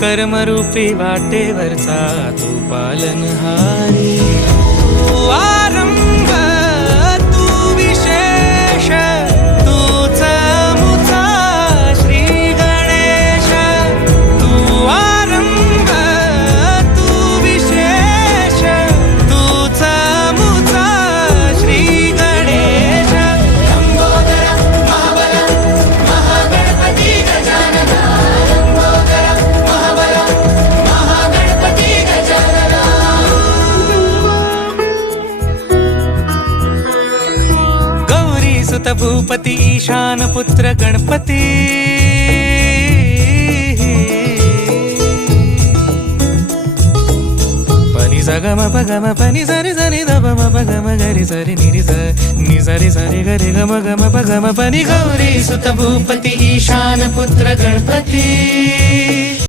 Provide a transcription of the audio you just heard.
कर्मरूपी वाटेवरचा तू पालनहारी, तू आरंभ तू विशेष, तूच मुचा श्री गणेश, तू आरंभ तू विशेष, तूच मुचा श्री गणेश. लंबोदर महाबल महागणपती गजानना, लंबोदर महाबल महागणपती गजानना. गौरी सुत भूपती ईशान पुत्र गणपती, पनी सा ग म प ग म प नि सा रे सा रे ध प म प ग म ग रे सा रे नि रे सा नि सा रे ग रे ग म प ग म प नि. गौरी सुत भूपती ईशान पुत्र गणपती.